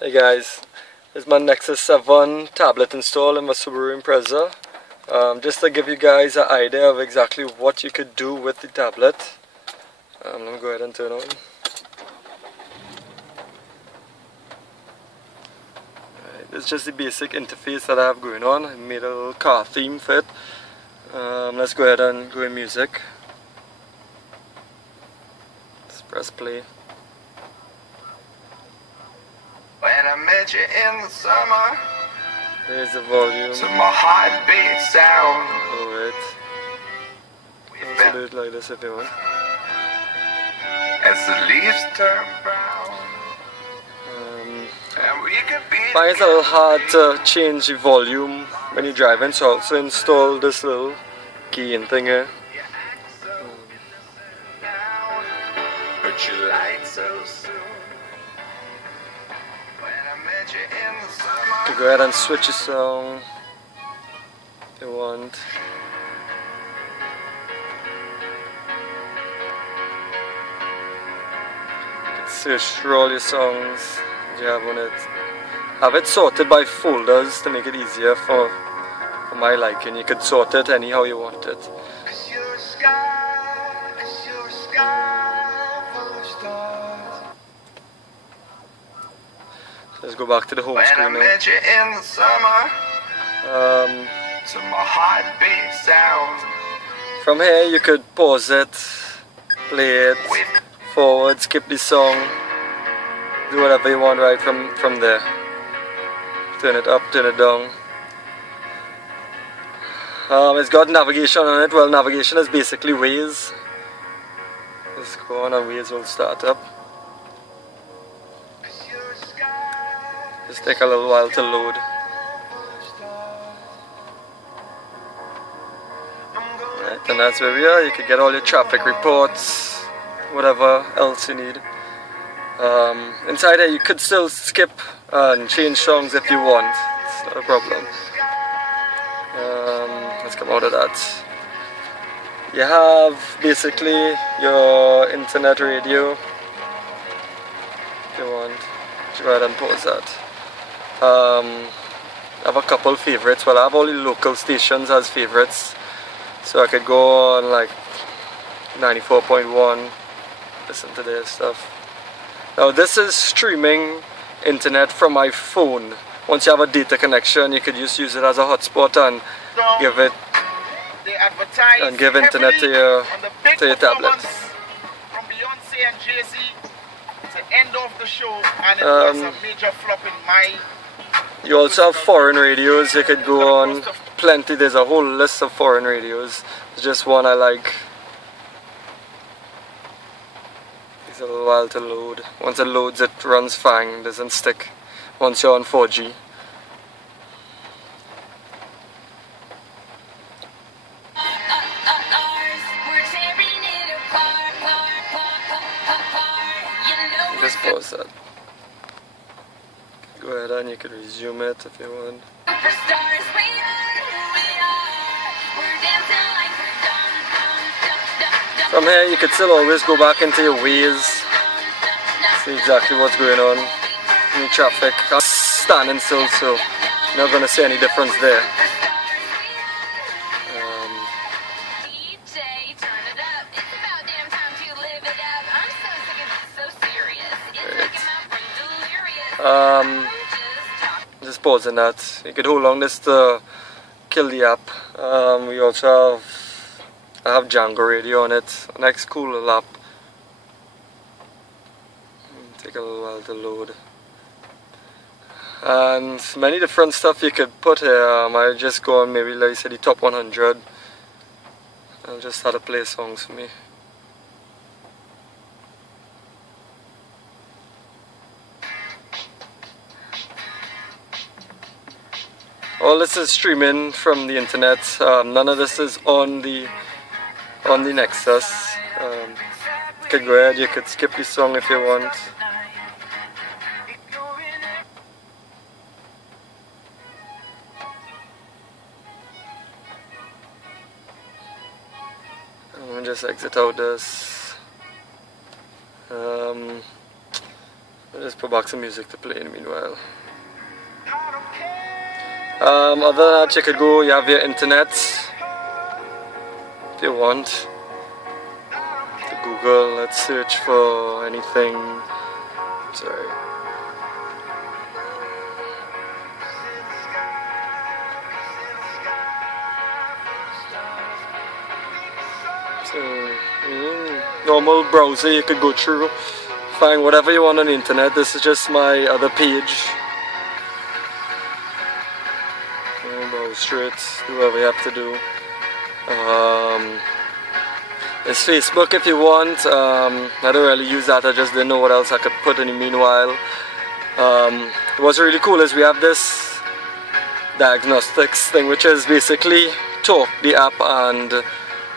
Hey guys, this is my Nexus 7 tablet installed in my Subaru Impreza. Just to give you guys an idea of exactly what you could do with the tablet. Let me go ahead and turn on. This is just the basic interface that I have going on. I made a little car theme for it. Let's go ahead and go in music. Let's press play. When I met you in the summer, Raise the volume. to my heartbeat sound. Lower it. Also do it like this if you want. As the leaves turn brown, and we could be. Find it's a little hard to change the volume when you're driving, so I also install this little keying thing here. But you lied so soon. When I met you in the summer. To go ahead and switch a song if you want. Search through all your songs you have on it. Have it sorted by folders to make it easier for my liking. You could sort it anyhow you want it. Let's go back to the home screen now. When I met you in the summer, to my heartbeat sound. From here you could pause it, play it, forward, skip the song, do whatever you want right from there. Turn it up, turn it down. It's got navigation on it. Well, navigation is basically Waze. Just go on and Waze will start up. Just take a little while to load. Right, and that's where we are. You can get all your traffic reports, whatever else you need. Inside here you could still skip and change songs if you want. It's not a problem. Let's come out of that. You have basically your internet radio if you want. Go ahead and pause that. I have a couple favorites. Well, I have all the local stations as favorites, so I could go on like 94.1, listen to their stuff. Now this is streaming internet from my phone. Once you have a data connection, you could just use it as a hotspot and give internet to your tablet. From Beyonce and Jay-Z to end off the show, and it was a major flop in my. You also have foreign radios. You could go on plenty. There's a whole list of foreign radios. It's just one I like. Takes a little while to load. Once it loads, it runs fine. It doesn't stick once you're on 4G. Just pause that. Go ahead and you can resume it if you want. From here you could still always go back into your Waze, see exactly what's going on in the traffic. I'm standing still, so you're not going to see any difference there. Just pausing that. You could hold on this to kill the app. We also I have Django radio on it. Next cool little app. Take a little while to load. And many different stuff you could put here. I just go on maybe like I said the top 100. I'll just start to play songs for me. All this is streaming from the internet. None of this is on the Nexus. You could go ahead. You could skip the song if you want. I'm gonna just exit out this. I'll just put back some music to play in the meanwhile. Other than that, you could go, you have your internet if you want. To Google, let's search for anything. Sorry. So, normal browser you could go through, find whatever you want on the internet. This is just my other page. Browse through it, do whatever you have to do. There's Facebook if you want. I don't really use that, I just didn't know what else I could put in the meanwhile. What's really cool is we have this diagnostics thing, which is basically Talk, the app, and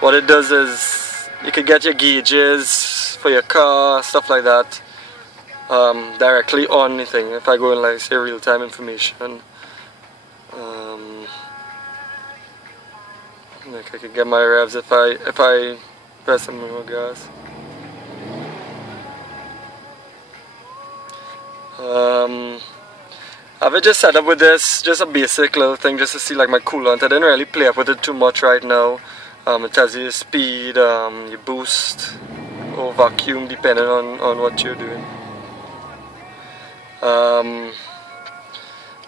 what it does is you can get your gauges for your car, stuff like that, directly on anything. If I go in, like, say, real-time information, like I could get my revs if I press some more gas. I've just set up with this, just a basic little thing, just to see like my coolant. I didn't really play up with it too much right now. It tells you your speed, your boost, or vacuum, depending on what you're doing.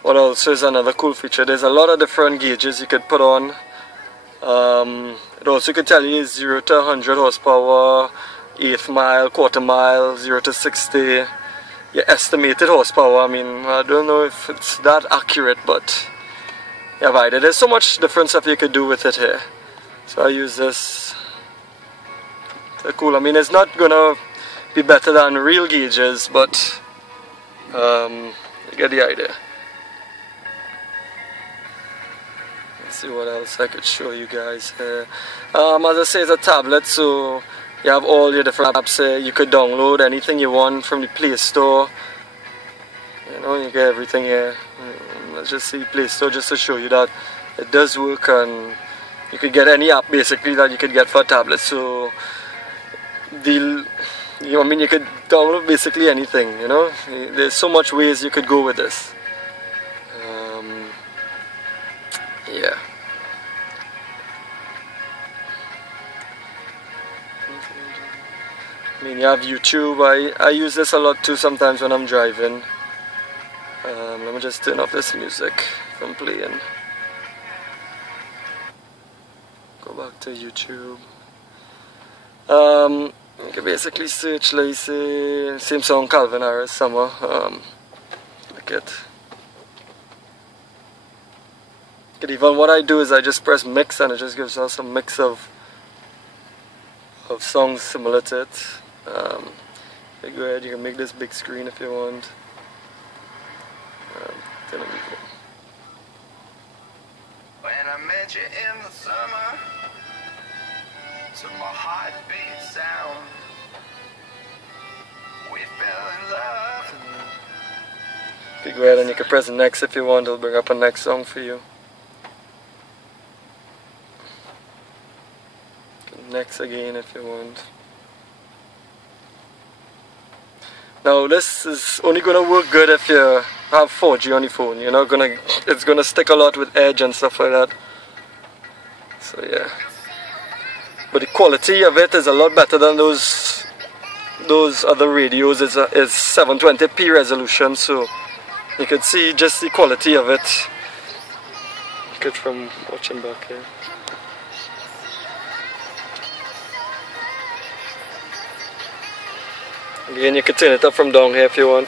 What else is another cool feature? There's a lot of different gauges you could put on. It also could tell you 0 to 100 horsepower, 1/8 mile, 1/4 mile, 0 to 60, your estimated horsepower. I mean, I don't know if it's that accurate, but yeah, right. There's so much different stuff you could do with it here. So I use this. They're cool. I mean, it's not gonna be better than real gauges, but you get the idea. See what else I could show you guys here. As I say, it's a tablet, so you have all your different apps here. You could download anything you want from the Play Store. You know, you get everything here. Let's just see Play Store just to show you that it does work, and you could get any app basically that you could get for a tablet. So I mean, you could download basically anything. You know, there's so much ways you could go with this. Yeah. I mean, you have YouTube. I use this a lot too sometimes when I'm driving. Let me just turn off this music from playing. Go back to YouTube. You can basically search, like, say, same song, Calvin Harris, Summer. Look at. Even what I do is I just press mix, and it just gives us a mix of songs similar to it. You go ahead, you can make this big screen if you want. When I met you in the summer, to my heartbeat sound, we fell in love. You can go ahead and you can press next if you want. It'll bring up a next song for you. Next again if you want. Now this is only gonna work good if you have 4G on your phone. You're not gonna, it's gonna stick a lot with Edge and stuff like that. So yeah. But the quality of it is a lot better than those other radios. It's 720p resolution, so you can see just the quality of it. Good from watching back here. Again, you can turn it up from down here if you want.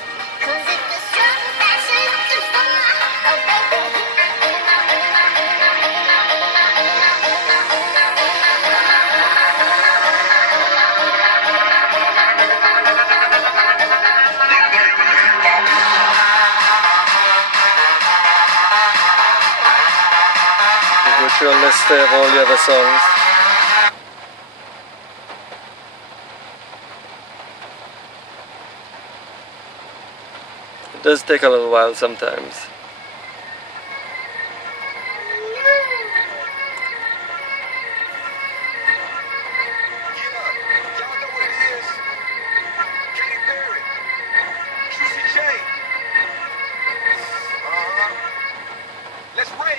Go through a list there of all the other songs. It does take a little while sometimes. Y'all know what it is. Katy Perry. She Let's rage.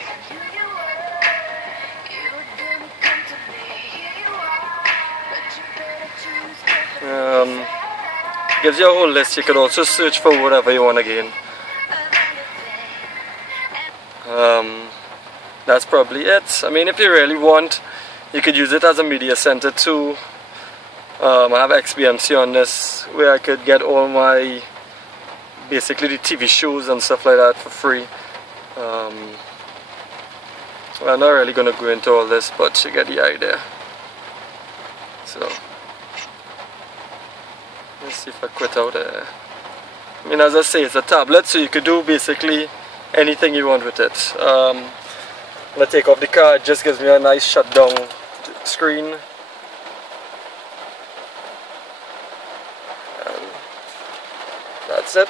Gives you a whole list. You could also search for whatever you want again. That's probably it. I mean, if you really want, you could use it as a media center too. I have XBMC on this, where I could get all my, basically the TV shows and stuff like that for free. I'm not really going to go into all this, but you get the idea. So, let's see if I quit out there. I mean, as I say, it's a tablet, so you could do basically anything you want with it. When I take off the card, it just gives me a nice shutdown screen. That's it.